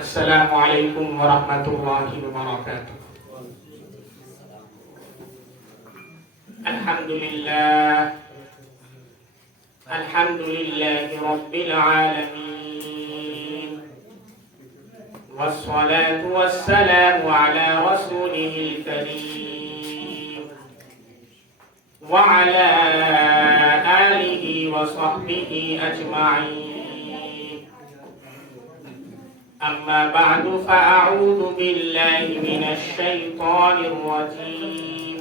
السلام علیکم ورحمۃ اللہ وبرکاتہ۔ الحمد للہ رب العالمین، والصلاة والسلام على رسوله الكريم وعلى آله وصحبه أجمعين، أما بعد فأعوذ بالله من الشيطان الرجيم،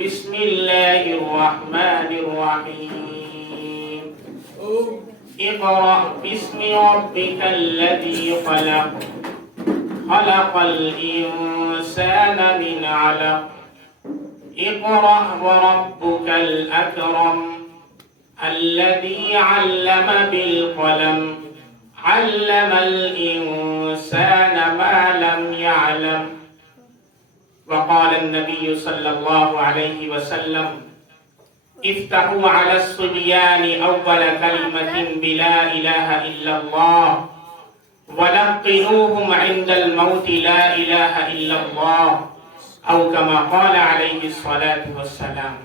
بسم الله الرحمن الرحيم، اقرأ باسم ربك الذي خلق، خلق الإنسان من علق، اقرأ وربك الأكرم، الذي علم بالقلم، علم الإنسان ما لم يعلم، وقال النبي صلى الله عليه وسلم: افتحوا على الصبيان أول كلمة بلا إله إلا الله، ولقنوهم عند الموت لا إله إلا الله، أو كما قال عليه الصلاة والسلام۔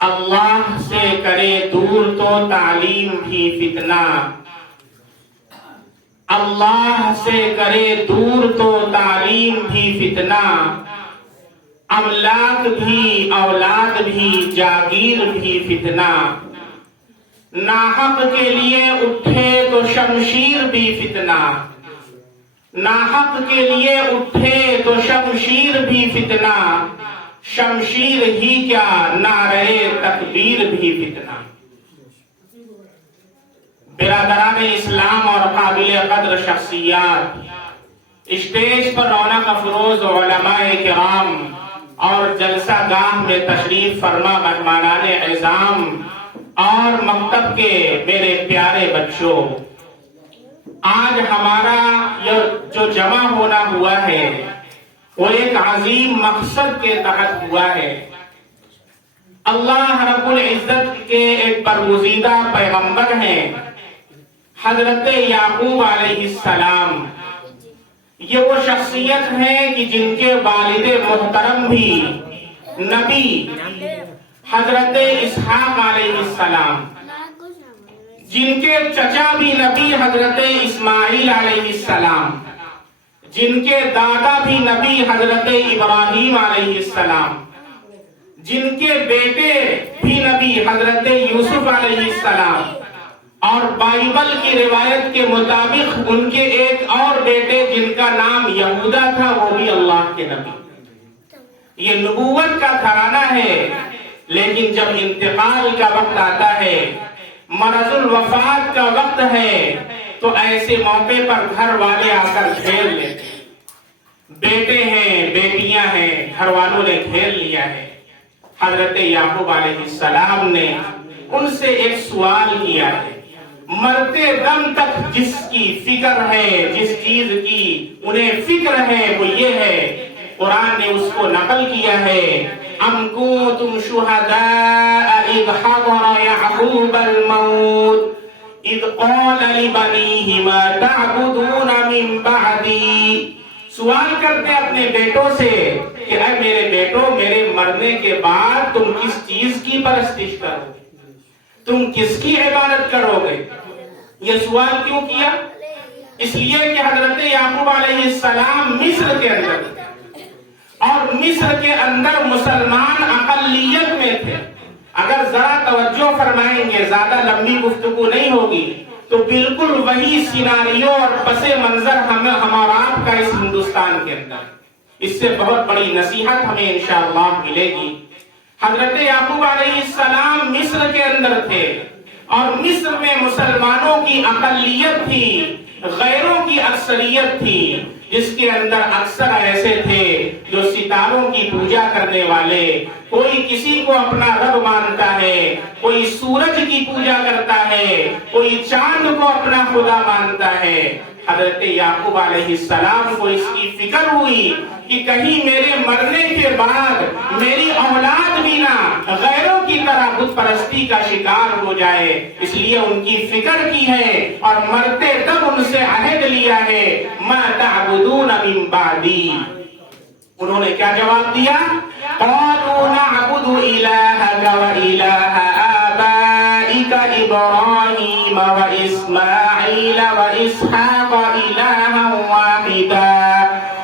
اللہ سے کرے دور تو تعلیم بھی فتنہ، اللہ سے کرے دور تو تعلیم بھی فتنہ، املاک بھی اولاد بھی جاگیر بھی فتنہ، ناحق کے لیے اٹھے تو شمشیر بھی فتنہ، ناحق کے لیے اٹھے تو شمشیر بھی فتنہ، شمشیر ہی کیا نعرے تکبیر بھی فتنہ۔ برادران اسلام اور قابل قدر شخصیات، اسٹیج پر رونق افروز علماء کرام اور جلسہ گاہ میں تشریف فرما مہمانان اعظام اور مکتب کے میرے پیارے بچوں، آج ہمارا یہ جو جمع ہونا ہوا ہے وہ ایک عظیم مقصد کے تحت ہوا ہے۔ اللہ رب العزت کے ایک برگزیدہ پیغمبر ہیں حضرت یعقوب علیہ السلام، یہ وہ شخصیت ہے کہ جن کے والد محترم بھی نبی حضرت اسحاق علیہ السلام، جن کے چچا بھی نبی حضرت اسماعیل علیہ السلام، جن کے دادا بھی نبی حضرت ابراہیم علیہ السلام، جن کے بیٹے بھی نبی حضرت یوسف علیہ السلام، اور بائبل کی روایت کے مطابق ان کے ایک اور بیٹے جن کا نام یہودا تھا وہ بھی اللہ کے نبی۔ یہ نبوت کا گھرانہ ہے، لیکن جب انتقال کا وقت آتا ہے، مرض الوفات کا وقت ہے، تو ایسے موقع پر گھر والے آ کر گھیر لیتے، بیٹے ہیں بیٹیاں ہیں، گھر والوں نے گھیر لیا ہے۔ حضرت یعقوب علیہ السلام نے ان سے ایک سوال کیا ہے، مرتے دم تک جس کی فکر ہے، جس چیز کی انہیں فکر ہے وہ یہ ہے، قرآن نے اس کو نقل کیا ہے، ام کنتم شہداء اذ حضر یعقوب الموت اذ قال لبنیہ ما تعبدون من بعدی۔ سوال کرتے اپنے بیٹوں سے کہ اے میرے بیٹوں، میرے مرنے کے بعد تم کس چیز کی پرستش کرو گے، تم کس کی عبادت کرو گے؟ یہ سوال کیوں کیا؟ اس لیے کہ حضرت یعقوب علیہ السلام مصر کے اندر تھے، اور مصر کے اندر مسلمان اقلیت میں تھے۔ اگر ذرا توجہ فرمائیں گے، زیادہ لمبی گفتگو نہیں ہوگی، تو بالکل وہی سیناریو اور پس منظر ہم اور آپ کا اس ہندوستان کے اندر، اس سے بہت بڑی نصیحت ہمیں انشاءاللہ ملے گی۔ حضرت یعقوب علیہ السلام مصر کے اندر تھے، اور مصر میں مسلمانوں کی اقلیت تھی، غیروں کی اکثریت تھی، جس کے اندر اکثر ایسے تھے جو ستاروں کی پوجا کرنے والے، کوئی کسی کو اپنا رب مانتا ہے، کوئی سورج کی پوجا کرتا ہے، کوئی چاند کو اپنا خدا مانتا ہے۔ حضرت یعقوب علیہ السلام کو اس کی فکر ہوئی کہ کہیں میرے مرنے کے بعد میری اولاد بھی نہ غیروں کی طرح بت پرستی کا شکار ہو جائے، اس لیے ان کی فکر کی ہے، اور مرتے تب سے عہد لیا ہے ما تعبدون من بعدی. انہوں نے کیا جواب دیا؟ قالوا نعبد الہک و الہ آبائک ابراہیم و اسماعیل و اسحاق الہا واحدا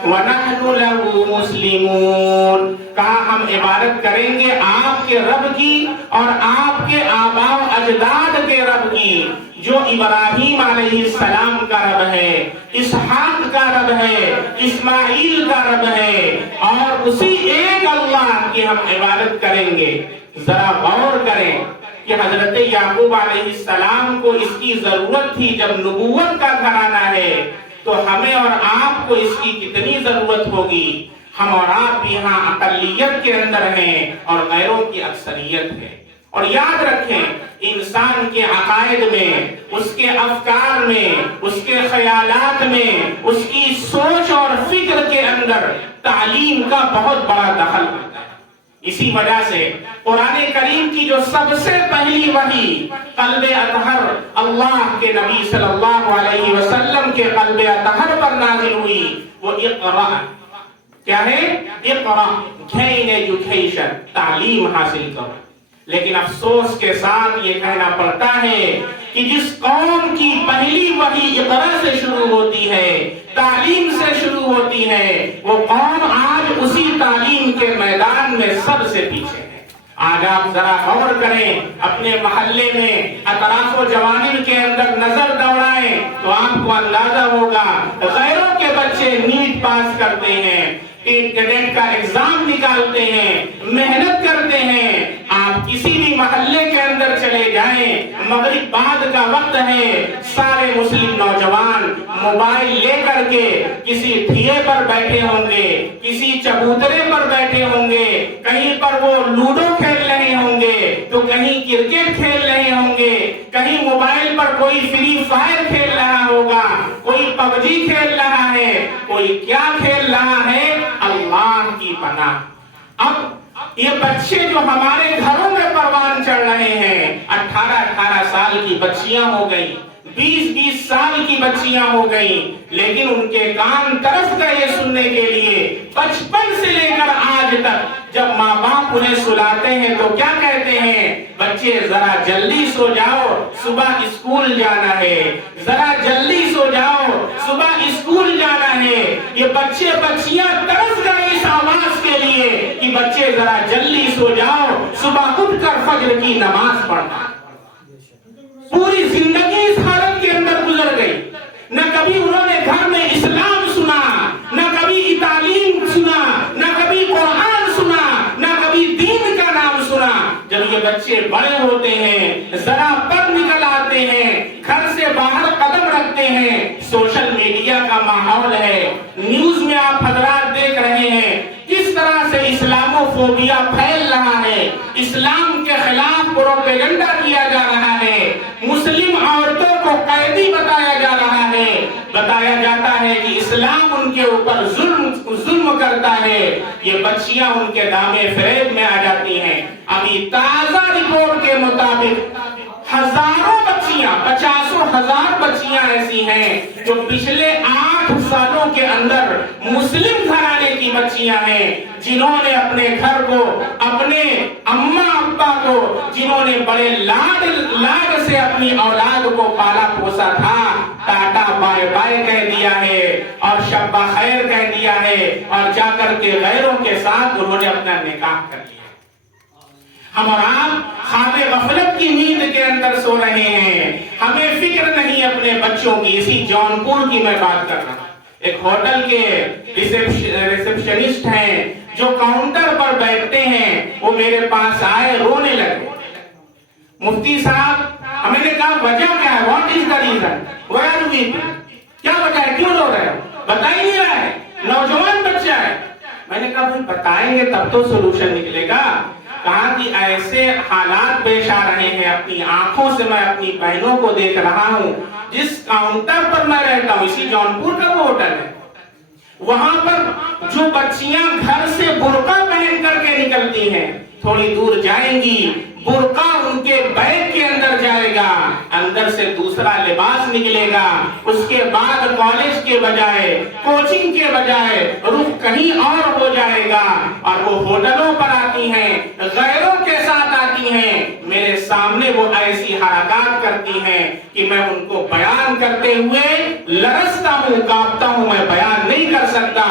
وَنَحْنُ لَهُ مُسْلِمُونَ. کہا ہم عبادت کریں گے آپ کے رب کی اور آپ کے آباء و اجداد کے رب کی، جو ابراہیم علیہ السلام کا رب ہے، اسحاق کا رب ہے، اسماعیل کا رب ہے، اور اسی ایک اللہ کی ہم عبادت کریں گے. ذرا غور کریں کہ حضرت یعقوب علیہ السلام کو اس کی ضرورت تھی جب نبوت کا گھرانہ ہے، تو ہمیں اور آپ کو اس کی کتنی ضرورت ہوگی. ہم اور آپ بھی یہاں اقلیت کے اندر ہیں اور غیروں کی اکثریت ہے. اور یاد رکھیں، انسان کے عقائد میں، اس کے افکار میں، اس کے خیالات میں، اس کی سوچ اور فکر کے اندر تعلیم کا بہت بڑا دخل ہوتا ہے. اسی وجہ سے قرآن کریم کی جو سب سے پہلی وحی قلب اطہر اللہ کے نبی صلی اللہ علیہ وسلم کے قلب اطہر پر نازل ہوئی، وہ اقرا کیا ہے؟ اقرا، گین ایجوکیشن، تعلیم حاصل کرو. لیکن افسوس کے ساتھ یہ کہنا پڑتا ہے کہ جس قوم کی پہلی وحی اقرا سے شروع ہوتی ہے، تعلیم سے شروع ہوتی ہے، وہ قوم آج اسی تعلیم کے میدان میں سب سے پیچھے ہے. آج آپ ذرا غور کریں، اپنے محلے میں اطراف و جوانب کے اندر نظر دوڑائیں تو آپ کو اندازہ ہوگا غیروں کے بچے نیٹ پاس کرتے ہیں، کیڈٹ کا ایگزام نکالتے ہیں، محنت کرتے ہیں. آپ کسی بھی محلے کے اندر چلے جائیں، مغرب بعد کا وقت ہے، سارے مسلم نوجوان موبائل لے کر کے کسی ٹھیے پر بیٹھے ہوں گے، کسی چبوترے پر بیٹھے ہوں گے، کہیں پر وہ لوڈو کھیل رہے ہوں گے تو کہیں کرکٹ کھیل رہے ہوں گے، کہیں موبائل پر کوئی فری فائر کھیل رہا ہوگا، کوئی پب جی کھیل رہا ہے، کوئی کیا کھیل رہا ہے. اللہ کی پناہ. اب یہ بچے جو ہمارے گھروں میں پروان چڑھ رہے ہیں، 18 سال کی بچیاں ہو گئی، 20 سال کی بچیاں ہو گئی، لیکن ان کے کان طرف گئے سننے کے لیے. بچپن سے لے کر آج تک جب ماں باپ انہیں سلاتے ہیں تو کیا کہتے ہیں؟ بچے ذرا جلدی سو جاؤ، صبح اسکول جانا ہے، ذرا جلدی سو جاؤ، صبح اسکول جانا ہے. یہ بچے بچیاں ترس گئے اس آواز کے لیے کہ بچے ذرا جلدی سو جاؤ، صبح اٹھ کر فجر کی نماز پڑھنا. پوری زندگی اس حالت کے اندر گزر گئی. نہ کبھی انہوں نے گھر میں اسلام سنا، نہ کبھی تعلیم سنا، نہ کبھی قرآن سنا، نہ کبھی دین کا نام سنا. جب یہ بچے بڑے ہوتے ہیں، ذرا پر نکل آتے ہیں، گھر سے باہر قدم رکھتے ہیں، سوشل میڈیا کا ماحول ہے. نیوز میں آپ حضرات دیکھ رہے ہیں کس طرح سے اسلامو فوبیا پھیل رہا ہے، اسلام کے خلاف پروپیگنڈا کیا جا رہا ہے، مسلم عورتوں کو قیدی بتایا جا رہا ہے، بتایا جاتا ہے کہ اسلام ان کے اوپر ظلم کرتا ہے. یہ بچیاں ان کے دامے فریب میں آ جاتی ہیں. ابھی تازہ رپورٹ کے مطابق ہزاروں بچیاں، 50,000 بچیاں ایسی ہیں جو پچھلے 8 سالوں کے اندر مسلم گھرانے کی بچیاں ہیں، جنہوں نے اپنے گھر کو، اپنے اماں ابا کو، جنہوں نے بڑے لاڈ سے اپنی اولاد کو پالا پوسا تھا، ٹاٹا بائے بائے کہہ دیا ہے اور شب بخیر کہہ دیا ہے، اور جا کر کے غیروں کے ساتھ انہوں نے اپنا نکاح کر لیا. ہم اور آپ خواب غفلت کی نیند کے اندر سو رہے ہیں، ہمیں فکر نہیں اپنے بچوں کی. اسی جونپور کی میں بات کر رہا ہوں. ایک ہوٹل کے ریسپشنسٹ ہیں جو کاؤنٹر پر بیٹھتے ہیں، وہ میرے پاس آئے، رونے لگے. مفتی صاحب، ہمیں نے کہا وجہ کیا ہے؟ What is the reason? کیا وجہ ہے؟ کیوں رو رہے ہو؟ بتا ہی نہیں رہا ہے، نوجوان بچہ ہے. میں نے کہا بھائی بتائیں گے تب تو سولوشن نکلے گا. کہا کہ ایسے حالات پیش آ رہے ہیں، اپنی آنکھوں سے میں اپنی بہنوں کو دیکھ رہا ہوں. جس کاؤنٹر پر میں رہتا ہوں، اسی جونپور کا وہ ہوٹل ہے، وہاں پر جو بچیاں گھر سے برقع پہن کر کے نکلتی ہیں، تھوڑی دور جائیں گی، برقع ان کے بیگ کے اندر جائے گا، اندر سے دوسرا لباس نکلے گا، اس کے بعد کالج کے بجائے، کوچنگ کے بجائے رخ کہیں اور ہو جائے گا، اور وہ ہوٹلوں پر آتی ہیں، غیروں کے ساتھ آتی ہیں، میرے سامنے وہ ایسی حرکات کرتی ہیں کہ میں ان کو بیان کرتے ہوئے لرزتا ہوں، کانپتا ہوں، میں بیان نہیں کر سکتا۔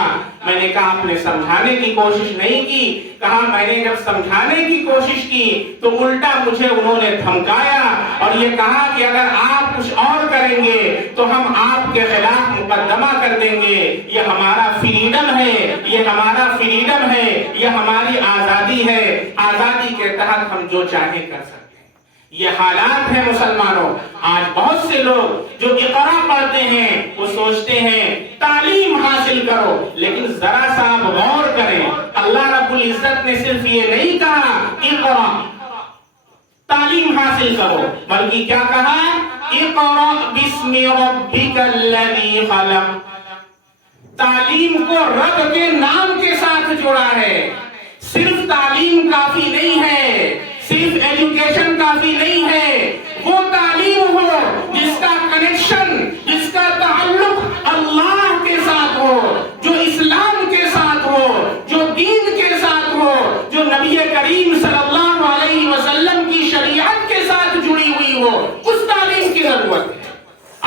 میں نے کہا آپ نے سمجھانے کی کوشش نہیں کی؟ کہا میں نے جب سمجھانے کی کوشش کی تو الٹا مجھے انہوں نے دھمکایا اور یہ کہا کہ اگر آپ کچھ اور کریں گے تو ہم آپ کے خلاف مقدمہ کر دیں گے، یہ ہمارا فریڈم ہے، یہ ہمارا فریڈم ہے، یہ ہماری آزادی ہے، آزادی کے تحت ہم جو چاہیں کر سکتے ہیں۔ یہ حالات ہیں مسلمانوں۔ آج بہت سے لوگ جو اقرا پڑھتے ہیں وہ سوچتے ہیں تعلیم حاصل کرو، لیکن ذرا سا آپ غور کریں، اللہ رب العزت نے صرف یہ نہیں کہا اقرا تعلیم حاصل کرو، بلکہ کیا کہا؟ اقرا بسم ربک الذی خلق۔ تعلیم کو رب کے نام کے ساتھ جوڑا ہے۔ صرف تعلیم کافی نہیں ہے، صرف ایجوکیشن کافی نہیں ہے، وہ تعلیم ہو جس کا کنیکشن، جس کا تعلق اللہ کے ساتھ ہو، جو اسلام کے ساتھ ہو، جو دین کے ساتھ ہو، جو نبی کریم صلی اللہ علیہ وسلم کی شریعت کے ساتھ جڑی ہوئی ہو، اس تعلیم کی ضرورت ہے۔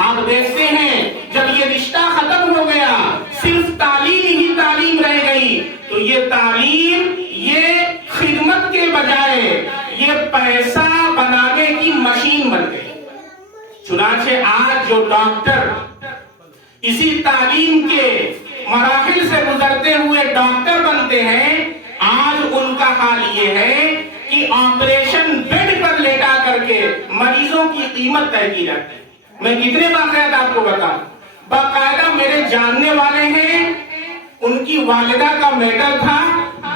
آپ دیکھتے ہیں جب یہ رشتہ ختم ہو گیا، صرف تعلیم ہی تعلیم رہ گئی، تو یہ تعلیم یہ خدمت کے بجائے یہ پیسہ بنانے کی مشین بن گئی۔ چنانچہ آج جو ڈاکٹر اسی تعلیم کے مراحل سے گزرتے ہوئے ڈاکٹر بنتے ہیں، آج ان کا حال یہ ہے کہ آپریشن بیڈ پر لیٹا کر کے مریضوں کی قیمت طے کی جاتی ہے۔ میں کتنے واقعات آپ کو بتاؤں، باقاعدہ میرے جاننے والے ہیں، ان کی والدہ کا میٹر تھا،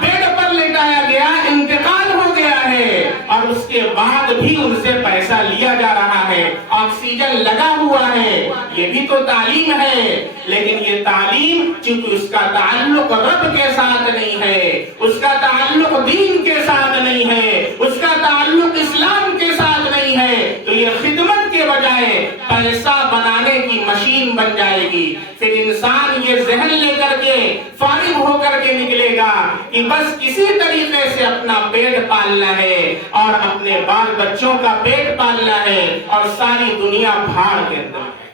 بیڈ پر لیٹایا گیا، انتقال ہو گیا ہے، اور اس کے بعد بھی ان سے پیسہ لیا جا رہا ہے، آکسیجن لگا ہوا ہے۔ یہ بھی تو تعلیم ہے، لیکن یہ تعلیم چونکہ اس کا تعلق رب کے ساتھ نہیں ہے، اس کا تعلق دین کے ساتھ نہیں ہے، اس کا تعلق اسلام کے ساتھ نہیں ہے، تو یہ خدمت کے بجائے پیسہ بنانے کی مشین بن جائے گی۔ پھر انسان یہ ذہن لے کر کے فارغ ہو کر کے نکلے گا کہ بس کسی طریقے سے اپنا پیٹ پالنا ہے اور اپنے بال بچوں کا پیٹ پالنا ہے، اور ساری دنیا بھاڑ کے اندر ہے۔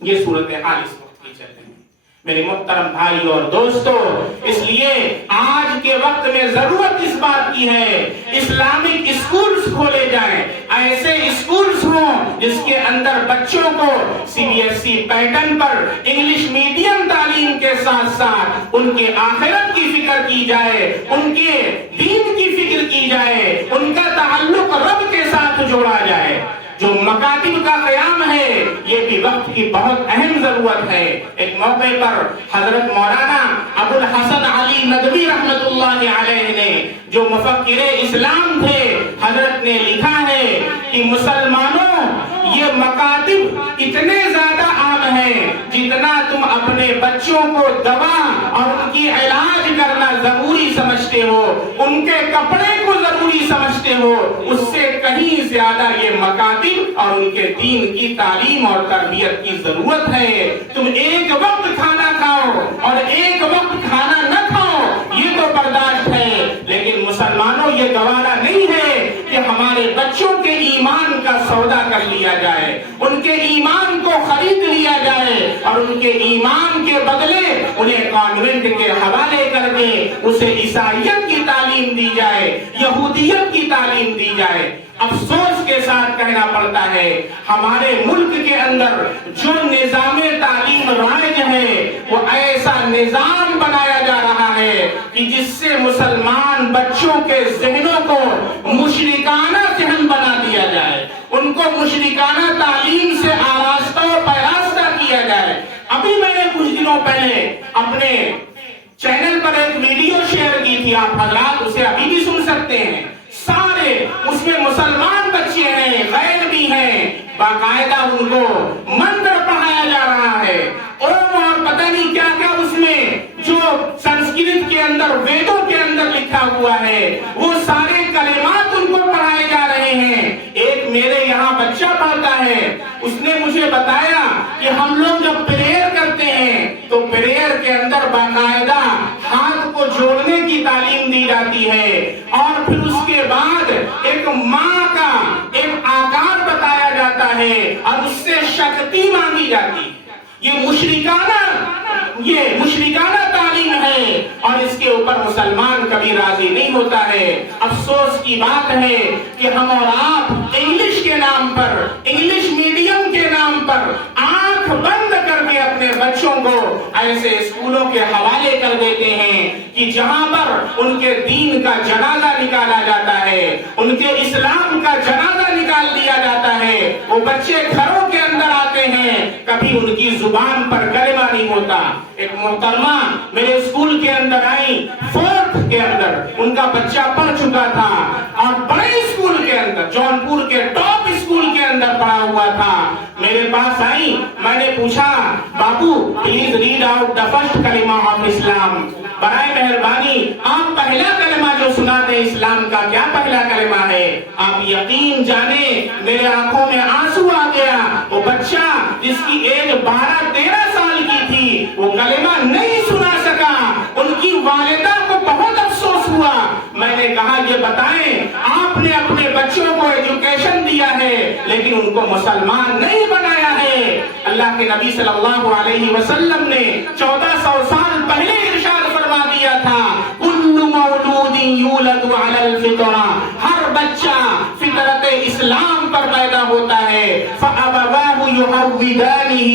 یہ صورتحال اس وقت کی چل رہی ہے میرے محترم بھائی اور دوستو۔ اس لیے آج کے وقت میں ضرورت اس بات کی ہے اسلامک اسکولز کھولے جائیں، ایسے اسکولز ہوں جس کے اندر بچوں کو CBSE پیٹرن پر انگلش میڈیم تعلیم کے ساتھ ساتھ ان کے آخرت کی فکر کی جائے، ان کے دین کی فکر کی جائے، ان کا تعلق رب کے ساتھ جوڑا جائے۔ جو مکاتب کا قیام ہے یہ بھی وقت کی بہت اہم ضرورت ہے۔ ایک موقع پر حضرت مولانا ابو الحسن علی ندوی رحمت اللہ علیہ نے جو مفکر اسلام تھے، حضرت نے لکھا ہے کہ مسلمانوں یہ مکاتب اتنے زیادہ عام ہیں جتنا تم اپنے بچوں کو دوا اور ان کی علاج کرنا ضروری سمجھتے ہو، ان کے کپڑے کو ضروری سمجھتے ہو، اس سے کہیں زیادہ یہ مکاتب اور ان کے دین کی تعلیم اور تربیت کی ضرورت ہے۔ تم ایک وقت کھانا کھاؤ اور ایک وقت کھانا نہ کھاؤ یہ تو برداشت ہے، لیکن مسلمانوں یہ گوارا نہیں ہے کہ ہمارے بچوں کے ایمان کا سودا کر لیا جائے، ان کے ایمان کو خرید لیا جائے اور ان کے ایمان کے بدلے انہیں کانوینٹ کے حوالے کر کے اسے عیسائیت کی تعلیم دی جائے، یہودیت کی تعلیم دی جائے۔ افسوس کے ساتھ کہنا پڑتا ہے ہمارے ملک کے اندر جو نظام تعلیم رائج ہے وہ ایسا نظام بنایا جا رہا ہے کہ جس سے مسلمان بچوں کے ذہنوں کو مشرکانہ ذہن بنا دیا جائے، ان کو مشرکانہ تعلیم سے آراستہ و پیراستہ کیا جائے۔ ابھی میں نے کچھ دنوں پہلے اپنے چینل پر ایک ویڈیو شیئر کی تھی، آپ حضرات اسے ابھی بھی سن سکتے ہیں۔ سارے اس میں مسلمان بچے ہیں، غیر بھی ہیں، باقاعدہ ان کو منتر پڑھایا جا رہا ہے، اور پتہ نہیں کیا کیا اس میں جو سنسکرت کے اندر ویدوں کے اندر لکھا ہوا مجھے بتایا کہ ہم لوگ جب پریئر کرتے ہیں تو پریئر کے اندر باقاعدہ ہاتھ کو جوڑنے کی تعلیم دی جاتی ہے، اور پھر اس کے بعد ایک ماں کا ایک آکار بتایا جاتا ہے اور اس سے شکتی مانگی جاتی ہے۔ یہ مشرکانہ تعلیم ہے، اور اس کے اوپر مسلمان کبھی راضی نہیں ہوتا ہے۔ افسوس کی بات ہے کہ ہم اور آپ انگلش کے نام پر، انگلش میڈیم کے نام پر آنکھ بند کر کے اپنے بچوں کو ایسے اسکولوں کے حوالے کر دیتے ہیں کہ جہاں پر ان کے دین کا جنازہ نکالا جاتا ہے، ان کے اسلام کا جنازہ نکال دیا جاتا ہے۔ وہ بچے گھروں کے اندر آتے ہیں، کبھی ان کی زبان پر کلمہ نہیں ہوتا۔ ایک محترمہ میرے اسکول کے اندر آئی، 4th کے اندر ان کا بچہ پڑھ چکا تھا، اور بڑے اسکول کے اندر، جونپور کے ٹاپ اسکول کے اندر پڑھا ہوا تھا۔ میرے پاس آئی، میں نے پوچھا، بابو please read out the first کلمہ آف اسلام، برائے مہربانی آپ پہلا کلمہ جو سناتے ہیں اسلام کا کیا پہلا کلمہ ہے؟ آپ یقین جانے میرے آنکھوں میں آنسو آ گیا۔ وہ بچہ جس کی ایج 12-13 سال کی تھی، وہ کلمہ نہیں سنا سکا۔ ان کی والدہ کو بہت افسوس ہوا۔ میں نے کہا یہ بتائیں، آپ نے اپنے بچوں کو ایجوکیشن دیا ہے لیکن ان کو مسلمان نہیں بنایا ہے۔ اللہ کے نبی صلی اللہ علیہ وسلم نے 1400 سال پہلے ارشاد فرما دیا تھا، کل مولود یولد علی الفطرہ، ہر بچہ فطرت اسلام پر پیدا ہوتا ہے۔ فأبواه يهودانه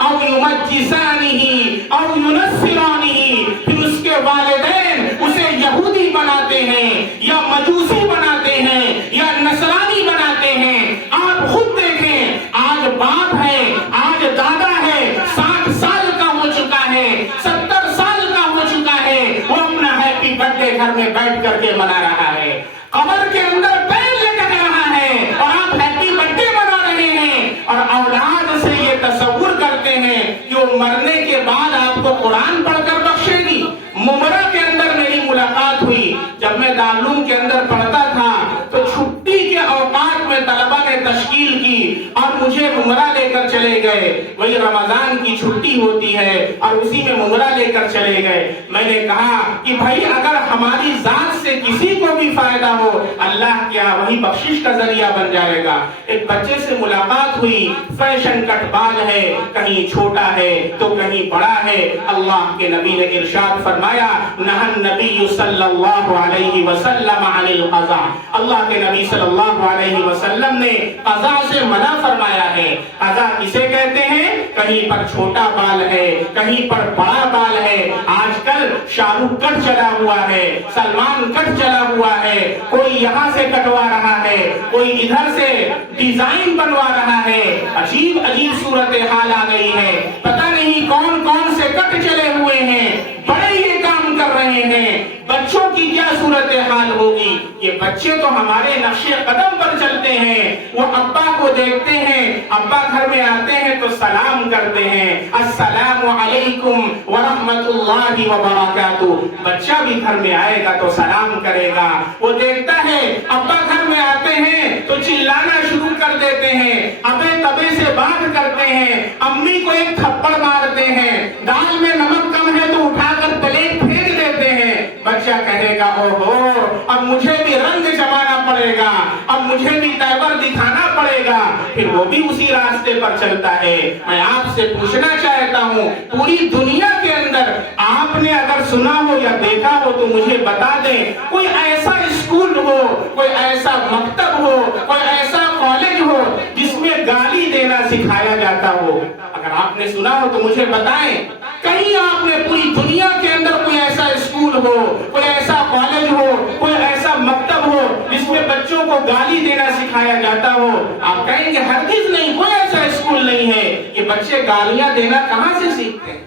او يمجسانه او ينصرانه، پھر اس کے والدین اسے یہودی بناتے ہیں یا مجوسی بناتے ہیں یا نصرانی بناتے ہیں۔ آپ خود دیکھیں، آج باپ ہے، آج دادا ہے، 60 سال کا ہو چکا ہے، 70 سال کا ہو چکا ہے، وہ اپنا ہیپی برتھ ڈے گھر میں بیٹھ کر کے منا رہا ہے، قبر کے اندر پیر لٹک رہا ہے، اور آپ ہیپی برتھ ڈے منا رہے ہیں، اور اولاد سے یہ تصور کرتے ہیں کہ وہ مرنے کے بعد آپ کو قرآن پڑھ کر بخشے گی۔ ممرہ کے اندر میری ملاقات ہوئی، جب میں دارالعلوم کے اندر پڑھتا تھا تو چھٹی کے اوقات میں طلبہ نے تشکیل کی اور مجھے ممرہ لے کر چلے گئے۔ وہی رمضان کی چھٹی ہوتی ہے اور اسی میں ممرہ لے کر چلے گئے۔ میں نے کہا کہ بھائی اگر ہماری ذات سے کسی کو بھی فائدہ ہو، اللہ کیا وہی بخشش کا ذریعہ بن جائے گا۔ ایک بچے سے ملاقات ہوئی، فیشن کٹ بال ہے، کہیں چھوٹا ہے تو کہیں بڑا ہے۔ اللہ کے نبی نے ارشاد فرمایا، نہى النبی صلی اللہ علیہ وسلم عن القضاء، اللہ کے نبی صلی اللہ علیہ وسلم نے قضاء سے منع فرمایا ہے۔ قضاء کسے کہتے ہیں؟ کہیں پر چھوٹا بال ہے، کہیں پر بڑا بال ہے۔ آج کل شاہ رخ کٹ چلا ہوا ہے، سلمان کٹ چلا ہوا ہے، کوئی یہاں سے کٹوا رہا ہے، کوئی ادھر سے ڈیزائن بنوا رہا ہے۔ عجیب عجیب صورتحال آ گئی ہے، پتہ نہیں کون کون سے کٹ چلے ہوئے ہیں، بڑے یہ کام کر رہے ہیں۔ بچوں کی کیا صورتحال ہوگی؟ یہ بچے تو ہمارے نقش قدم پر چلتے ہیں، وہ ابا کو دیکھتے ہیں، ابا گھر میں آتے ہیں تو سلام کرتے ہیں، السلام علیکم ورحمۃ اللہ وبرکاتہ۔ بچہ بھی گھر میں آئے گا تو سلام کرے گا۔ وہ دیکھتا ہے ابا گھر میں آتے ہیں تو چلانا شروع کر دیتے ہیں، ابے تبے سے بات کرتے ہیں، امی کو ایک تھپڑ مارتے ہیں، دال میں نمک کم ہے تو اٹھا کر پلیٹ پھینک دیتے ہیں۔ بچہ کہے گا اوہو اب مجھے بھی رنگ جمانا پڑے گا، اب مجھے بھی تیور دکھانا پڑے گا، پھر وہ بھی اسی راستے پر چلتا ہے۔ میں آپ سے پوچھنا چاہتا ہوں، پوری دنیا کے اندر آپ نے اگر سنا ہو یا دیکھا ہو تو مجھے بتا دیں، کوئی ایسا اسکول ہو، کوئی ایسا مکتب ہو، کوئی ایسا کالج ہو جس میں گالی دینا سکھایا جاتا ہو؟ اگر آپ نے سنا ہو تو مجھے بتائیں۔ کہیں آپ نے پوری دنیا کے اندر کوئی ایسا اسکول ہو، کوئی ایسا کالج ہو، کوئی ایسا مکتب ہو جس میں بچوں کو گالی دینا سکھایا جاتا ہو؟ آپ کہیں گے ہرگز نہیں، کوئی ایسا اسکول نہیں ہے۔ یہ بچے گالیاں دینا کہاں سے سیکھتے ہیں؟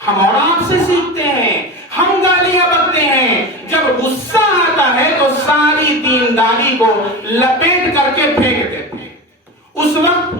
ہم اور آپ سے سیکھتے ہیں۔ ہم گالیاں بکتے ہیں، جب غصہ آتا ہے تو ساری دینداری کو لپیٹ کر کے پھینک دیتے ہیں۔ اس وقت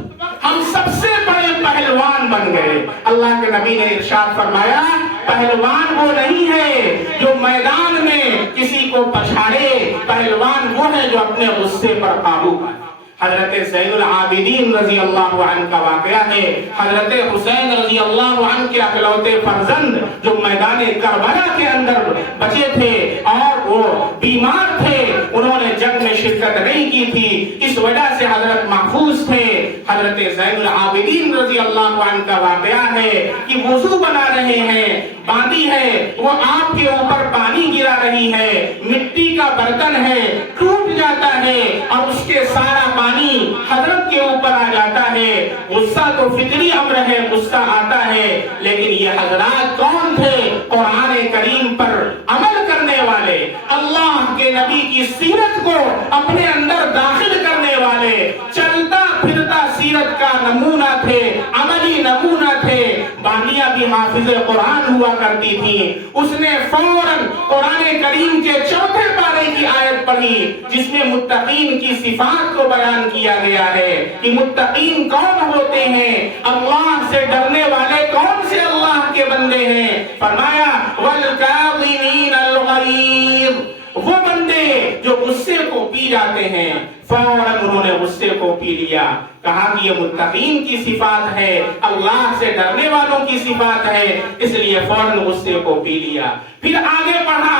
ہم سب سے بڑے پہلوان بن گئے۔ اللہ کے نبی نے ارشاد فرمایا، پہلوان وہ نہیں ہے جو میدان میں کسی کو پچھاڑے، پہلوان وہ ہے جو اپنے غصے پر قابو پائے۔ حضرت زین العابدین رضی اللہ عنہ کا واقعہ ہے. حضرت حسین رضی اللہ عنہ کے اکلوتے فرزند جو میدان کربلا کے اندر بچے تھے اور وہ بیمار تھے, انہوں نے جنگ میں شرکت نہیں کی تھی, اس وجہ سے حضرت محفوظ تھے. حضرت زین العابدین رضی اللہ عنہ کا واقعہ ہے کہ وضو بنا رہے ہیں, باندھی ہے, وہ آپ کے اوپر پانی گرا رہی ہے, مٹی کا برتن ہے, ٹوٹ جاتا ہے اور اس کے سارا پانی حضرت کے اوپر آ جاتا ہے. غصہ تو فطری امر ہے, غصہ آتا ہے, لیکن یہ حضرات کون تھے؟ قرآن کریم پر عمل کرنے والے, اللہ کے نبی کی سیرت کو اپنے اندر داخل کرنے والے, چلتا پھرتا سیرت کا نمونہ تھے, عملی نمونہ تھے. بانیہ بھی حافظ قرآن ہوا کرتی تھی, اس نے فوراً قرآن کریم کے چوتھے پارے کی آیت پڑھی جس میں متقین کی صفات کو بیان کیا گیا ہے کہ متقین کون ہوتے ہیں, اللہ سے ڈرنے والے کون سے اللہ کے بندے ہیں. فرمایا والکاظمین الغیظ, وہ بندے جو غصے کو پی جاتے ہیں. فوراً انہوں نے غصے کو پی لیا. کہا کہ یہ متقین کی صفات ہے, اللہ سے ڈرنے والوں کی صفات ہے, اس لیے فوراً غصے کو پی لیا. پھر آگے پڑھا,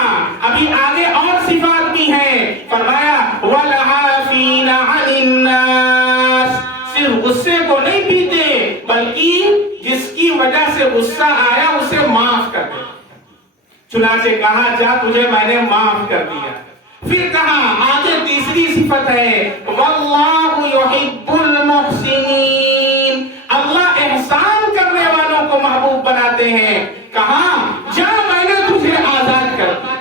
ابھی آگے اور صفات بھی ہیں. فرمایا والعافین عن الناس, صرف غصے کو نہیں پیتے بلکہ جس کی وجہ سے غصہ آیا اسے معاف کر دے. چنانچہ کہا جا تجھے میں نے معاف کر دیا. پھر کہا آگے تیسری صفت ہے واللہ یحب المحسنین, اللہ احسان کرنے والوں کو محبوب بناتے ہیں. کہا جا میں نے تجھے آزاد کر دیا.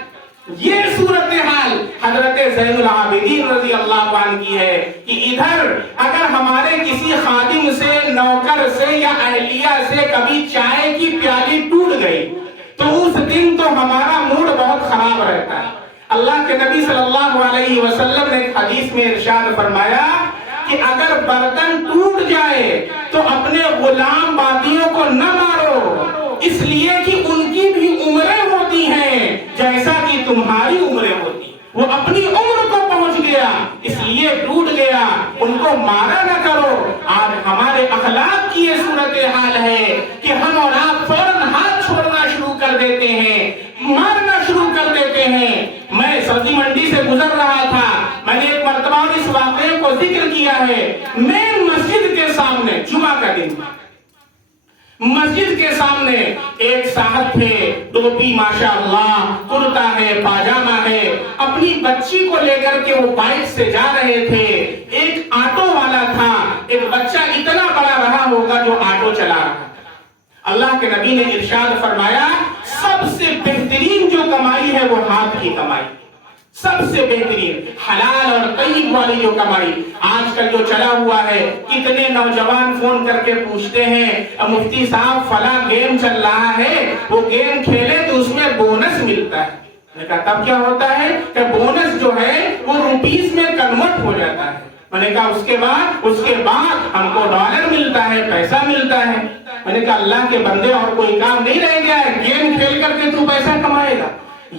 یہ صورتحال حضرت زین العابدین رضی اللہ عنہ کی ہے کہ ادھر اگر ہمارے کسی خادم سے, نوکر سے یا اہلیہ سے کبھی چائے کی پیالی ٹوٹ گئی تو اس دن تو ہمارا موڈ بہت خراب رہتا ہے. اللہ کے نبی صلی اللہ علیہ وسلم نے ایک حدیث میں ارشاد فرمایا کہ اگر برتن ٹوٹ جائے تو اپنے غلام باغیوں کو نہ مارو, اس لیے کہ ان کی بھی عمریں ہوتی ہیں جیسا کہ تمہاری عمریں ہوتی. وہ اپنی عمر کو پہنچ گیا اس لیے ٹوٹ گیا, ان کو مارا نہ کرو. آج ہمارے اخلاق کی یہ صورتحال ہے کہ ہم اور آپ فوراً ہاتھ چھوڑنا شروع کر دیتے ہیں, مارنا شروع کر دیتے ہیں. میں سبزی منڈی سے گزر رہا تھا, میں نے ایک مرتبہ اس واقعے کو ذکر کیا ہے. مین مسجد کے سامنے, جمعہ کا دن, مسجد کے سامنے ایک صاحب تھے, ٹوپی ماشاءاللہ, کرتا ہے, پاجامہ ہے, اپنی بچی کو لے کر کے وہ بائک سے جا رہے تھے. ایک آٹو والا تھا, ایک بچہ اتنا بڑا رہا ہوگا جو آٹو چلا رہا تھا. اللہ کے نبی نے ارشاد فرمایا سب سے بہترین جو کمائی ہے وہ ہاتھ کی کمائی, سب سے بہترین حلال اور طیب والی جو کمائی. آج کل جو چلا ہوا ہے, کتنے نوجوان فون کر کے پوچھتے ہیں مفتی صاحب فلاں گیم چل رہا ہے, وہ گیم کھیلے تو اس میں بونس ملتا ہے. میں نے کہا تب کیا ہوتا ہے کہ بونس جو ہے وہ روپیز میں کنورٹ ہو جاتا ہے. میں نے کہا اس کے بعد ہم کو ڈالر ملتا ہے, پیسہ ملتا ہے. میں نے کہا اللہ کے بندے اور کوئی کام نہیں رہ گیا ہے, گیم کھیل کر کے تو پیسہ کمائے گا.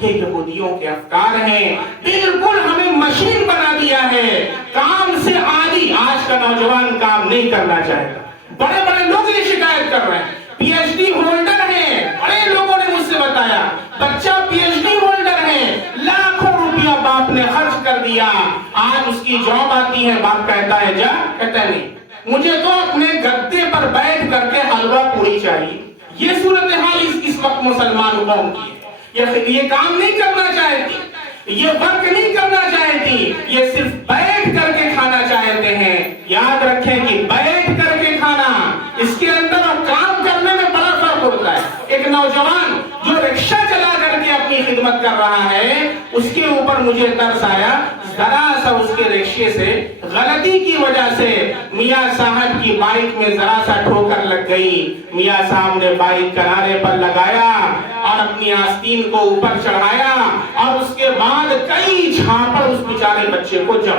یہ یہودیوں کے افکار ہیں, بالکل ہمیں مشین بنا دیا ہے, کام سے عادی. آج کا نوجوان کام نہیں کرنا چاہتا. بڑے بڑے لوگ یہ شکایت کر رہے ہیں, پی ایچ ڈی ہولڈر ہیں, بڑے لوگوں نے مجھ سے بتایا بچہ پی ایچ ڈی ہولڈر ہے, لاکھوں روپیہ باپ نے خرچ کر دیا, آج اس کی جاب آتی ہے, باپ کہتا ہے جا, کہتا ہے نہیں مجھے تو اپنے گدے پر بیٹھ کر کے حلوہ پوری چاہیے. یہ صورتحال اس وقت مسلمان قوم کی ہے. یہ کام نہیں کرنا چاہتی, یہ ورک نہیں کرنا چاہتی, یہ صرف بیٹھ کر کے کھانا چاہتے ہیں. یاد رکھیں کہ بیٹھ کر کے کھانا, اس کے اندر اور کام کرنے میں بڑا فرق ہوتا ہے. ایک نوجوان جو رکشہ چلا کر کے اپنی خدمت کر رہا ہے, اس کے اوپر مجھے ترس آیا. ذرا سا اس کے رکشے سے غلطی کی وجہ سے میاں صاحب کی بائک میں ذرا سا ٹھوکر لگ گئی. میاں صاحب نے بائک کنارے پر لگایا اور اپنی آستین کو اوپر چڑھایا اور اس کے بعد کئی جھاپڑ اس بیچارے بچے کو جڑ.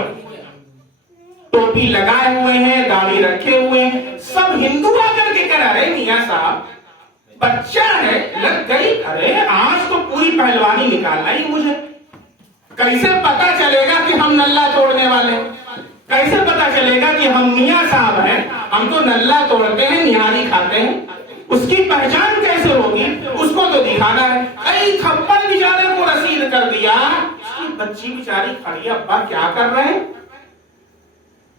ٹوپی لگائے ہوئے ہیں, داڑھی رکھے ہوئے ہیں, سب ہندو آ کر کے کہہ رہے میاں صاحب بچہ ہے, لگ گئی. ارے آج تو پوری پہلوانی نکالنا ہی مجھے, کیسے پتا چلے گا کہ ہم نلہ توڑنے والے. کیسے پتا چلے گا کہ ہم میاں صاحب ہیں؟ ہم تو نلہ توڑتے ہیں، نہاری کھاتے ہیں، اس کی پہچان کیسے ہوگی؟ اس کو تو دکھانا ہے۔ کئی تھپڑ بیچارے کو رسید کر دیا، اس کی بچی بیچاری کھڑی، ابا کیا کر رہے ہیں؟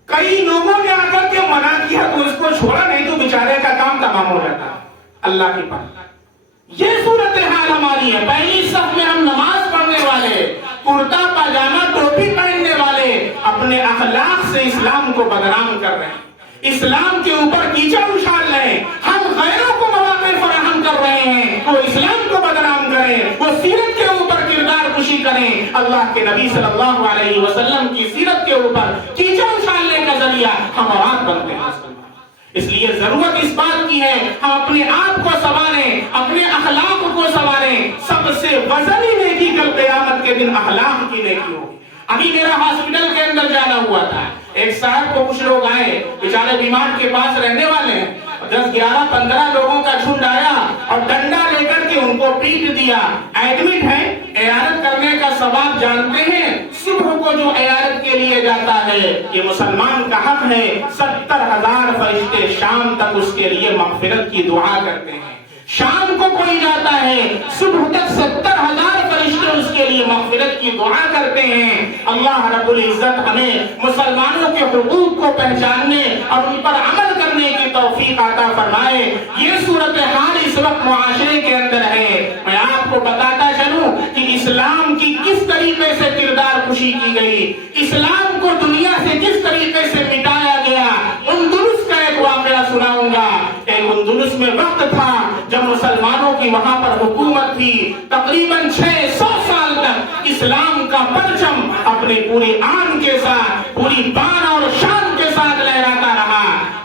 کئی لوگوں نے آ کر کے منع کیا تو اس کو چھوڑا، نہیں تو بیچارے کا کام تمام ہو جاتا۔ اللہ کی پاک یہ صورتحال ہماری ہے۔ پہلی صف میں ہم نماز پڑھنے والے، کرتا پاجامہ ٹوپی پہننے والے اپنے اخلاق سے اسلام کو بدنام کر رہے ہیں، اسلام کے اوپر کیچڑ اچھال رہے ہیں، ہم غیروں کو مواقع فراہم کر رہے ہیں وہ اسلام کو بدنام کریں، وہ سیرت کے اوپر کردار کشی کریں، اللہ کے نبی صلی اللہ علیہ وسلم کی سیرت کے اوپر کیچڑ اچھالنے کا ذریعہ ہم اورات بنتے ہیں۔ اس لیے ضرورت اس بات کی ہے ہم اپنے آپ کو سنواریں، اپنے اخلاق کو سنواریں۔ سب سے وزنی نیکی کل قیامت کے دن اخلاق کی نیکی ہوگی۔ ابھی میرا ہاسپٹل کے اندر جانا ہوا تھا، ایک صاحب کو کچھ لوگ آئے، بیچارے بیمار کے پاس رہنے والے ہیں، 10 11 15 لوگوں کا جھنڈ آیا اور ڈنڈا لے کر کے ان کو پیٹ دیا، ایڈمٹ ہے۔ عیادت کرنے کا ثواب جانتے ہیں، صبح کو جو عیادت کے لیے جاتا ہے یہ مسلمان کا حق ہے، 70,000 فرشتے شام تک اس کے لیے مغفرت کی دعا کرتے ہیں۔ شام کو کوئی جاتا ہے، صبح تک 70,000 فرشتے اس کے لیے مغفرت کی دعا کرتے ہیں۔ اللہ رب العزت ہمیں مسلمانوں کے حقوق کو پہچاننے اور ان پر عمل کرنے کی توفیق عطا فرمائے۔ یہ صورتحال اس وقت معاشرے کے اندر ہے۔ میں آپ کو بتاتا چلوں کہ اسلام کی کس طریقے سے کردار کشی کی گئی، اسلام کو دنیا سے کس طریقے سے مٹایا گیا۔ اندلس کا ایک واقعہ سناؤں گا۔ ایک اندلس میں وقت تھا جب مسلمانوں کی وہاں پر حکومت تھی، تقریباً 600 سال تک اسلام کا پرچم اپنے پوری آن کے ساتھ، پوری بان اور شان کے ساتھ لہراتا رہا۔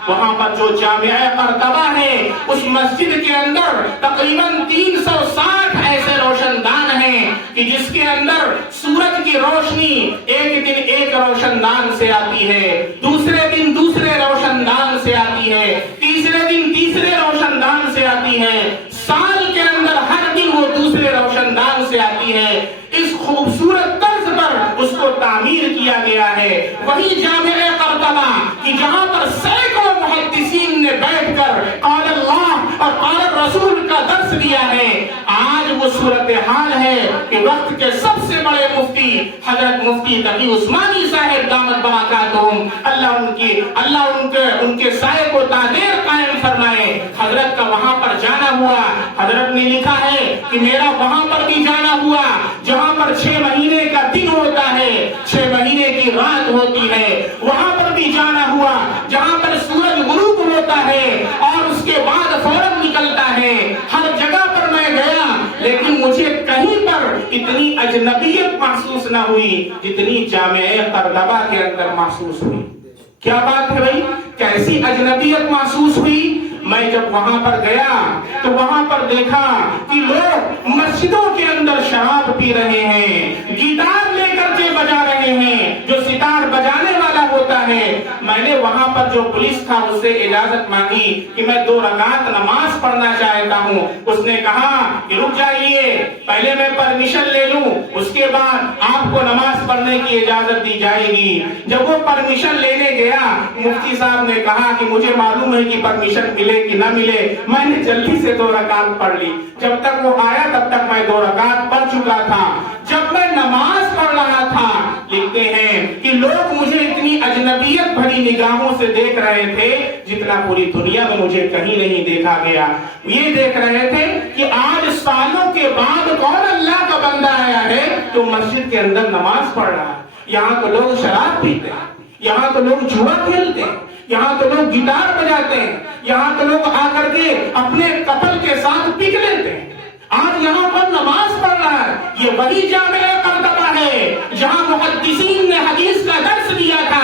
وہاں پر جو جامعہ قرطبہ ہے اس مسجد کے اندر تقریباً 360 ایسے روشن دان ہیں کہ جس کے اندر سورج کی روشنی ایک دن ایک روشن دان سے آتی ہے، دوسرے دن دوسرے روشن دان سے آتی ہے، تیسرے دن تیسرے روشن دان سے آتی ہے، سال کے اندر ہر دن وہ دوسرے روشن دان سے آتی ہے۔ اس خوبصورت طرز پر اس کو تعمیر کیا گیا ہے۔ وہی جامعہ قرطبہ کہ جہاں پر سینکڑوں محدثین نے بیٹھ کر قال اللہ اور قال رسول کا درس دیا ہے، آج وہ صورتحال ہے کہ وقت کے سب سے بڑے مفتی حضرت مفتی تقی عثمانی صاحب دامت برکاتہم، اللہ ان کے سائے کو دائر قائم فرمائے، حضرت کا وہاں پر جانا ہوا۔ حضرت نے لکھا ہے کہ میرا وہاں پر بھی جانا ہوا جہاں پر 6 مہینے کا دن ہوتا ہے، 6 مہینے کی رات ہوتی ہے، وہاں پر بھی جانا ہوا جہاں پر سورج غروب ہوتا ہے اور اس کے بعد فوراً نکلتا ہے۔ ہر جگہ پر میں گیا لیکن مجھے کہیں پر اتنی اجنبیت محسوس نہ ہوئی جتنی جامعہ قرطبہ کے اندر محسوس ہوئی۔ کیا بات ہے بھائی، کیسی اجنبیت محسوس ہوئی؟ میں جب وہاں پر گیا تو وہاں پر دیکھا کہ لوگ مسجدوں کے اندر شراب پی رہے ہیں، گٹار لے کر کے بجا رہے ہیں، جو ستار بجانے والا ہوتا ہے۔ میں نے وہاں پر جو پولیس تھا اس سے اجازت مانگی کہ میں 2 رکعت نماز پڑھنا چاہتا ہوں۔ اس نے کہا کہ رک جائیے، پہلے میں پرمیشن لے لوں، اس کے بعد آپ کو نماز پڑھنے کی اجازت دی جائے گی۔ جب وہ پرمیشن لینے گیا مفتی صاحب نے کہا کہ مجھے معلوم ہے کہ پرمیشن ملے کہ نہ ملے، میں نے جلدی سے 2 رکعت پڑھ لی۔ جب تک وہ آیا تب تک میں 2 رکعت پڑھ چکا تھا۔ جب میں نماز پڑھ رہا تھا لکھتے ہیں کہ لوگ مجھے اتنی اجنبیت بھری نگاہوں سے دیکھ رہے تھے جتنا پوری دنیا میں مجھے کہیں نہیں دیکھا گیا۔ یہ دیکھ رہے تھے کہ آج سالوں کے بعد کون اللہ کا بندہ آیا ہے جو مسجد کے اندر نماز پڑھ رہا ہے۔ یہاں تو لوگ شراب پیتے ہیں، یہاں تو لوگ جوا کھیلتے ہیں، یہاں تو لوگ گٹار بجاتے ہیں، یہاں تو لوگ آ کر کے اپنے کپل کے ساتھ پک لیتے ہیں۔ آج یہاں پر نماز پڑھ رہا ہے۔ یہ وہی جامعہ قرطبہ ہے جہاں محدثین نے حدیث کا درس دیا تھا۔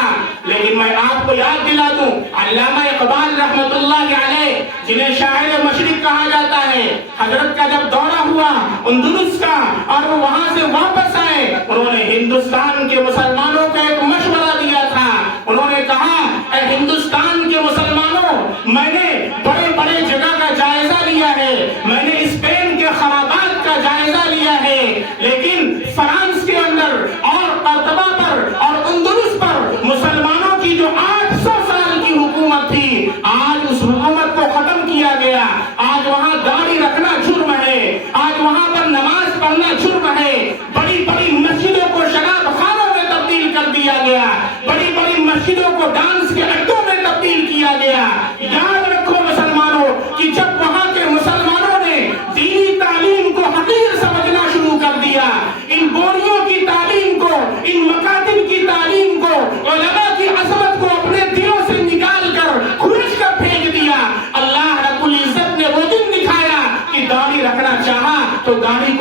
لیکن میں آپ کو یاد دلا دوں، علامہ اقبال رحمۃ اللہ علیہ جنہیں شاعر مشرق کہا جاتا ہے، حضرت کا جب دورہ ہوا اندلس کا اور وہ وہاں سے واپس آئے، انہوں نے ہندوستان کے مسلمانوں کو ایک مشورہ دیا تھا۔ انہوں نے کہا اے ہندوستان کے مسلمانوں، میں نے بڑے بڑے جگہ کا جائزہ لیا ہے، میں نے اسپین کے خرابات کا جائزہ لیا ہے، لیکن فرانس کے اندر اور قرطبہ پر اور اندلس پر مسلمانوں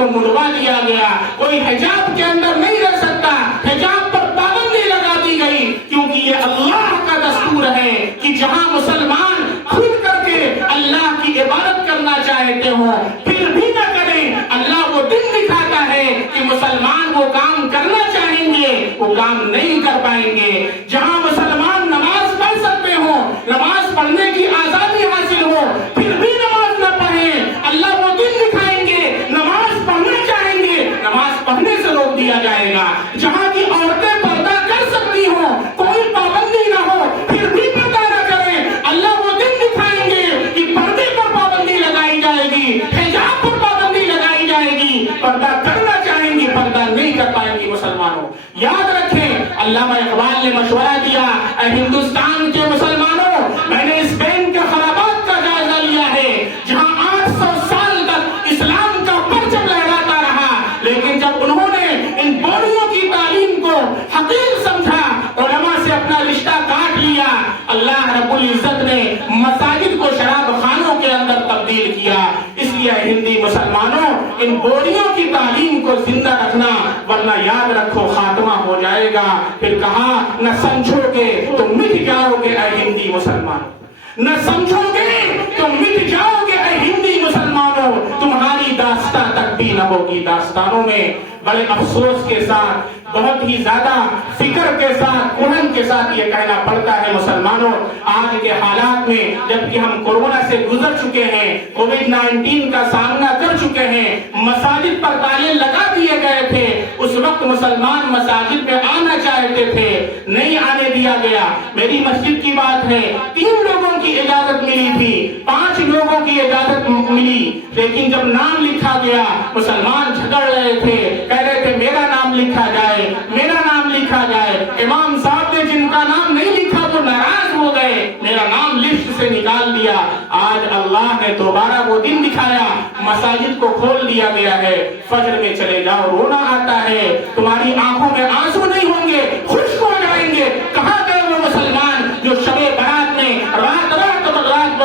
کو منوا دیا گیا، کوئی حجاب کے اندر نہیں رہ سکتا، حجاب پر پابندی لگا دی گئی، کیونکہ یہ اللہ کا دستور ہے کہ جہاں مسلمان خود کر کے اللہ کی عبادت کرنا چاہتے ہوں پھر بھی نہ کریں، اللہ وہ دن دکھاتا ہے کہ مسلمان وہ کام کرنا چاہیں گے وہ کام نہیں کر پائیں گے۔ جہاں مسلمان نماز پڑھ سکتے ہوں، نماز پڑھنے کی آزادی حاصل ہو، پھر بھی نماز نہ پڑھیں، اللہ وہ دن دکھائیں گے، نماز پڑھنا چاہیں گے نماز پڑھنے سے روک دیا جائے گا۔ جہاں کی عورتیں پردہ کر سکتی ہوں، کوئی پابندی نہ ہو، پھر بھی پردہ نہ کریں، اللہ وہ دن دکھائیں گے کہ پردے پر پابندی لگائی جائے گی، حجاب پر پابندی لگائی جائے گی، پردہ کرنا چاہیں گی پردہ نہیں کر پائیں گی۔ مسلمانوں یاد رکھیں، علامہ اقبال نے مشورہ دیا، اے ہندوستان کے مسلمانوں، میں نے اسپین کے خرابات کا جائزہ لیا ہے جہاں 800 سال تک اسلام کا پرچم لہراتا رہا، لیکن جب انہوں نے ان بوڑھوں کی تعلیم کو حقیر سمجھا، علماء سے اپنا رشتہ کاٹ لیا، اللہ رب العزت نے مساجد کو شراب خانوں کے اندر تبدیل کیا۔ اس لیے ہندی مسلمانوں، ان بوڑھوں کی تعلیم کو زندہ رکھنا، ورنہ یاد رکھو خاتمہ ہو جائے گا۔ پھر کہا نہ سمجھو گے تو مٹ جاؤ گے اے ہندی مسلمانوں، نہ سمجھو گے تو مٹ جاؤ گے اے ہندی مسلمانوں، تمہاری داستان تک بھی نہ ہوگی داستانوں میں۔ بڑے افسوس کے ساتھ، بہت ہی زیادہ فکر کے ساتھ، کڑن کے ساتھ یہ کہنا پڑتا ہے مسلمانوں، آج کے حالات میں جبکہ ہم کورونا سے گزر چکے ہیں، کووڈ-19 کا سامنا کر چکے ہیں، مساجد پر تالے لگا دیے گئے تھے، اس وقت مسلمان مساجد میں آنا چاہتے تھے، نہیں آنے دیا گیا۔ میری مسجد کی بات ہے، 3 لوگوں کی اجازت ملی تھی، 5 لوگوں کی اجازت ملی، لیکن جب نام لکھا گیا مسلمان جھگڑ رہے تھے، کہہ رہے تھے میرا نام لکھا جائے، میرا نام لکھا جائے۔ امام صاحب نے جن کا نام نہیں لکھا وہ ناراض ہو گئے، میرا نام لسٹ سے نکال دیا۔ آج اللہ نے دوبارہ وہ دن دکھایا، مساجد کو کھول دیا گیا ہے، فجر میں چلے جاؤ، رونا آتا ہے، تمہاری آنکھوں میں آنسو نہیں ہوں گے، خشک ہو جائیں گے۔ کہاں گئے وہ مسلمان جو شب برات میں رات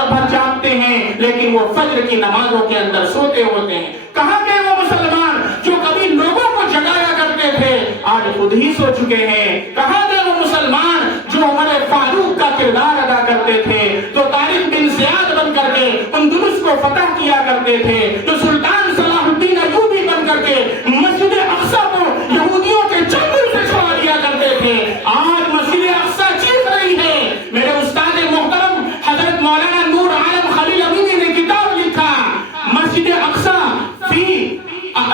بھر جاگتے ہیں لیکن وہ فجر کی نمازوں کے اندر سوتے ہوتے ہیں؟ کہاں گئے وہ مسلمان جو کبھی لوگوں کو جگایا کرتے تھے آج خود ہی سو چکے ہیں؟ کہاں گئے وہ مسلمان جو عمر فاروق کا کردار ادا کرتے تھے، جو طارق بن زیاد بن کر کے اندلس کو فتح کیا کرتے تھے، جو سلطان صلاح الدین ایوبی بن کر کے مسجد اقصی کو یہودیوں کے چنگل سے چھوڑا دیا کرتے تھے؟ آج مسجد اقصی چیخ رہی ہے۔ میرے استاد محترم حضرت مولانا نور عالم خلیل امینی نے کتاب لکھا، مسجد اقصی فی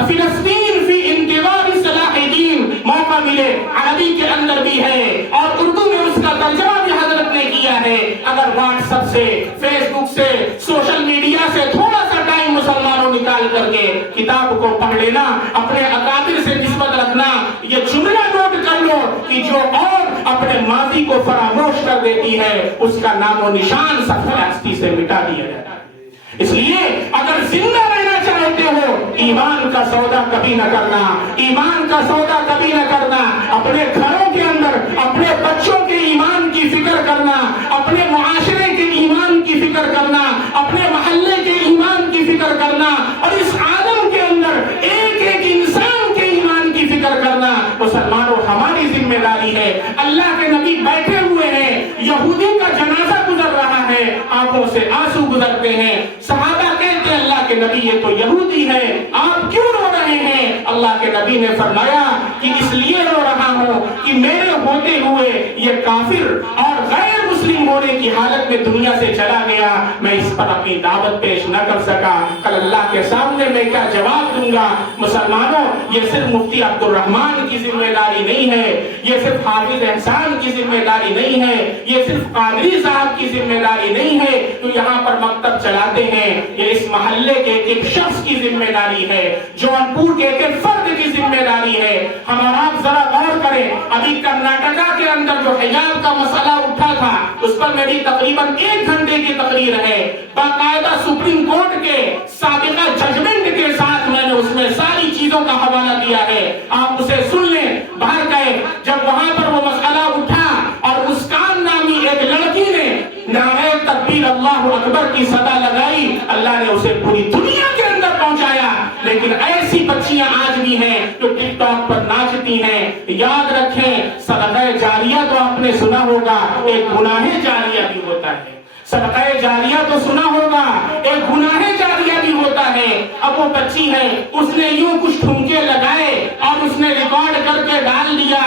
فلسطین فی انتظار صلاح الدین، موقع ملے عربی کے اندر بھی ہے اور اردو میں اس کا ترجمہ بھی حضرت نے کیا ہے۔ اگر واٹس ایپ سے، فیس بک سے، سوشل میڈیا سے تھوڑا سا ٹائم مسلمانوں نکال کر کے کتاب کو پڑھ لینا، اپنے اکابر سے نسبت رکھنا، یہ جملہ نوٹ کر لو کہ جو اور اپنے ماضی کو فراموش کر دیتی ہے اس کا نام و نشان سفر ہستی سے مٹا دیا جاتا ہے۔ اس لیے اگر زندہ رہنا چاہتے ہو ایمان کا سودا کبھی نہ کرنا، ایمان کا سودا کبھی نہ کرنا، اپنے گھروں کے اندر اپنے بچوں کے ایمان کی فکر کرنا، اپنے معاشرے کے ایمان کی فکر کرنا، اپنے محلے کے ایمان کی فکر کرنا، اور اس عالم کے اندر ایک ایک انسان کے ایمان کی فکر کرنا مسلمانوں ہماری ذمہ داری ہے۔ اللہ کے نبی بیٹھے ہوئے ہیں، یہودی کا جنازہ گزر رہا ہے، آنکھوں سے آنسو گزرتے ہیں، صحابہ کہتے ہیں اللہ کے نبی یہ تو یہودی ہے، آپ کیوں رو رہے ہیں؟ اللہ کے نبی نے فرمایا کہ اس لیے رو رہا ہوں کہ میرے ہوتے ہوئے یہ کافر اور غیر مسلم ہونے کی حالت میں دنیا سے چلا گیا، میں اس پر اپنی دعوت پیش نہ کر سکا، کل اللہ کے سامنے میں کیا جواب دوں گا؟ مسلمانوں یہ صرف مفتی عبد الرحمان کی ذمہ داری نہیں ہے، یہ صرف حافظ احسان کی ذمہ داری نہیں ہے، یہ صرف قادری صاحب کی ذمہ داری نہیں ہے تو یہاں پر مکتب چلاتے ہیں، یہ اس محلے کے ایک شخص کی ذمہ داری ہے، جونپور کے ایک فرد کی ذمہ داری ہے۔ ہم اور آپ ذرا غور کریں، ابھی کرناٹکا کے اندر جو حجاب کا مسئلہ اٹھا تھا اس پر میری تقریباً 1 گھنٹے کی تقریر ہے، باقاعدہ سپریم کورٹ کے سابقہ ججمنٹ کے ساتھ میں نے اس میں ساری چیزوں کا حوالہ دیا ہے، آپ اسے سن لیں۔ باہر گئے جب وہاں پر وہ مسئلہ اٹھا اور مسکان نامی ایک لڑکی نے نعرہ تکبیر اللہ اکبر کی صدا لگائی، اللہ نے اسے پوری دنیا کے اندر پہنچایا، لیکن ایسی بچی بچیاں آج بھی ہیں جو ٹک ٹاک پر ناچتی ہیں. یاد رکھیں صدقہ جاریہ تو آپ نے سنا ہوگا، ایک گناہ جاریہ بھی ہوتا ہے. صدقہ جاریہ تو سنا ہوگا، ایک گناہ جاریہ بھی ہوتا ہے. اب وہ بچی ہے، اس نے یوں کچھ ٹھمکے لگائے اور اس نے ریکارڈ کر کے ڈال دیا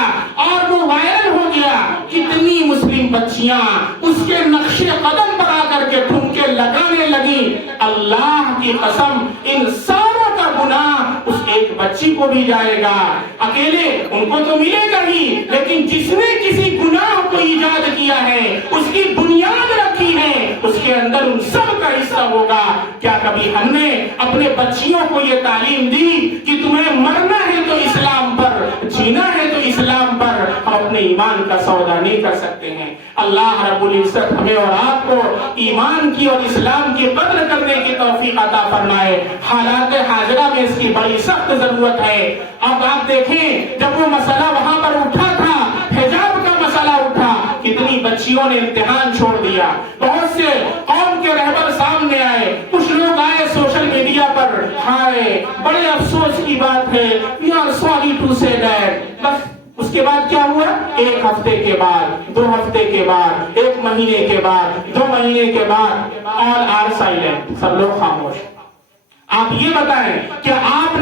اور وہ وائرل ہو گیا. کتنی مسلم بچیاں اس کے نقش قدم پر آ کر کے ٹھمکے لگانے لگی. اللہ کی قسم ان ساروں کا گناہ اس ایک بچی کو بھی جائے گا. اکیلے ان کو تو ملے گا ہی، لیکن جس نے کسی گناہ کو ایجاد کیا ہے، اس کی بنیاد رکھی ہے، اس کے اندر ان سب کا حصہ ہوگا. کیا کبھی ہم نے اپنے بچیوں کو یہ تعلیم دی کہ تمہیں مرنا ہے تو اسلام پر، جینا ہے تو اسلام پر؟ ہم اپنے ایمان کا سودا نہیں کر سکتے ہیں. اللہ رب العزت ہمیں اور آپ کو ایمان کی اور اسلام کی قدر کرنے کی توفیق عطا فرمائے. حالات حاضرہ میں اس کی بڑی سخت ضرورت ہے. اب آپ دیکھیں جب وہ مسئلہ وہاں پر اٹھا تھا، حجاب کا مسئلہ اٹھا، کتنی بچیوں نے امتحان چھوڑ دیا. بہت سے قوم کے رہبر سامنے آئے، کچھ لوگ آئے سوشل میڈیا پر، ہائے بڑے افسوس کی بات ہے، وی آر سوری ٹو سے دیٹ. بس اس کے بعد کیا ہوا؟ ایک ہفتے کے بعد، 2 ہفتے کے بعد، 1 مہینے کے بعد، 2 مہینے کے بعد آل آر سائلنٹ، سب لوگ خاموش. آپ یہ بتائیں کہ آپ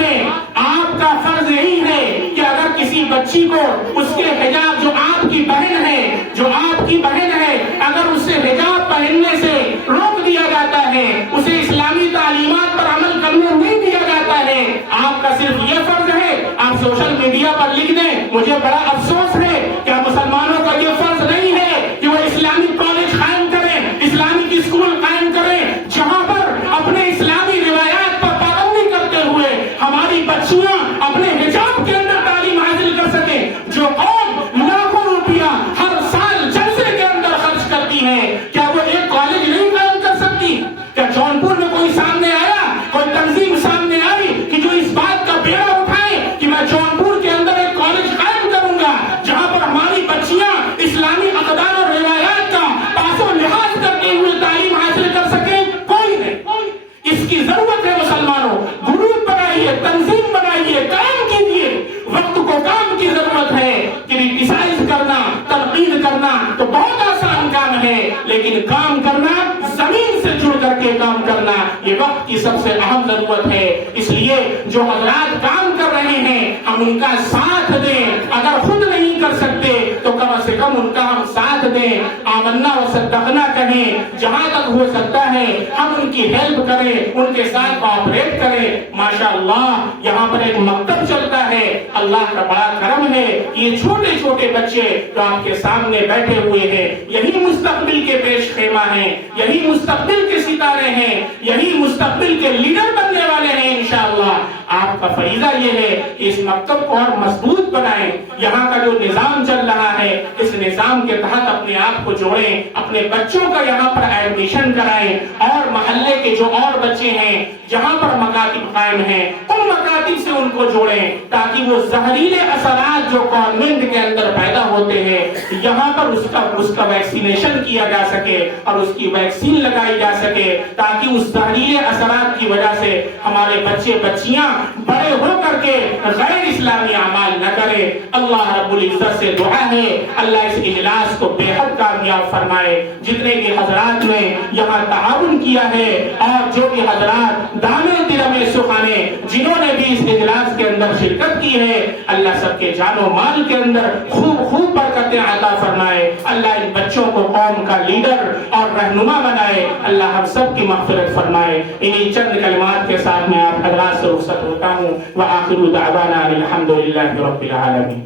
کا فرض یہی ہے کہ اگر کسی بچی کو اس کے حجاب، جو آپ کی بہن ہے، اگر اسے حجاب پہننے سے روک دیا جاتا ہے، اسے اسلامی تعلیمات پر عمل کرنے نہیں دیا جاتا ہے، آپ کا صرف یہ فرض ہے آپ سوشل میڈیا پر لکھ دیں مجھے بڑا افسوس ہے. کیا مسلمانوں کا یہ فرض نہیں ہے کہ وہ اسلامی کالج قائم کریں، اسلامک اسکول قائم کریں، جہاں پر اپنے اسلامی روایات پر پابندی کرتے ہوئے ہماری بچیاں اپنے حجاب کے اندر تعلیم حاصل کر سکیں؟ جو قوم لاکھوں روپیہ ہر سال جلسے کے اندر خرچ کرتی ہے، کیا وہ ایک کالج نہیں قائم کر سکتی؟ کیا جونپور میں کوئی سامنے آیا، کوئی تنظیم سامنے آئی کہ جو اس بات کا بیڑا اٹھائے کہ میں جونپور کے اندر ایک کالج قائم کروں گا جہاں پر ہماری بچیاں اسلامی اقدار اور روایات کا پاس و لحاظ کرتے ہوئے تعلیم حاصل کر سکیں؟ کوئی نہیں. اس کی ضرورت ہے مسلمانوں. گروپ بنائیے، تنظیم بنائیے، کام کیجیے. وقت کو کام کی ضرورت ہے. کرٹیسائز کرنا، تنقید کرنا تو بہت آسان کام ہے، لیکن کام کرنا، زمین سے جڑ کر کے کام کرنا، یہ وقت کی سب سے اہم ضرورت ہے. اس لیے جو حضرات کام کر رہے ہیں ہم ان کا ساتھ دیں. اگر خود نہیں کر سکتے تو کم سے کم ان کا ہم ساتھ دیں. آمنا و صدقنا کہیں، جہاں تک ہو سکتا ہے ہم ان کی ہیلپ کریں، ان کے ساتھ کوآپریٹ کریں. ماشاءاللہ یہاں پر ایک مکتب چلتا ہے. اللہ کا بڑا کرم ہے، یہ چھوٹے چھوٹے بچے جو آپ کے سامنے بیٹھے ہوئے ہیں، یہی مستقبل کے پیش خیمہ ہیں، یہی مستقبل کے ستارے ہیں، یہی مستقبل کے لیڈر بننے والے ہیں انشاءاللہ. آپ کا فریضہ یہ ہے کہ اس مکتب کو اور مضبوط بنائیں. یہاں کا جو نظام چل رہا ہے اس نظام کے تحت اپنے آپ کو جوڑیں، اپنے بچوں کا یہاں پر ایڈمیشن کرائیں، اور محلے کے جو اور بچے ہیں جہاں پر مکاتب قائم ہیں ان مکاتب سے ان کو جوڑیں، تاکہ وہ زہریلے اثرات جو کانوینٹ کے اندر پیدا ہوتے ہیں یہاں پر اس کا ویکسینیشن کیا جا سکے اور اس کی ویکسین لگائی جا سکے، تاکہ اس زہریلے اثرات کی وجہ سے ہمارے بچے بچیاں بڑے ہو کر کے غیر اسلامی اعمال نہ کرے. اللہ رب العزت سے دعا ہے اللہ اس اجلاس کو بے حد کامیاب فرمائے. جتنے بھی حضرات نے یہاں تعاون کیا ہے اور جو بھی حضرات دامے درمے سخانے جنہوں نے بھی اس اجلاس کے اندر شرکت کی ہے، اللہ سب کے جان و مال کے اندر خوب برکتیں عطا فرمائے. اللہ ان بچوں کو قوم کا لیڈر اور رہنما بنائے. اللہ ہم سب کی مغفرت فرمائے. انہی چند کلمات کے ساتھ میں آپ حضرات سے رخصت ہوتا ہوں. وآخر دعوانا الحمد للہ رب العالمین.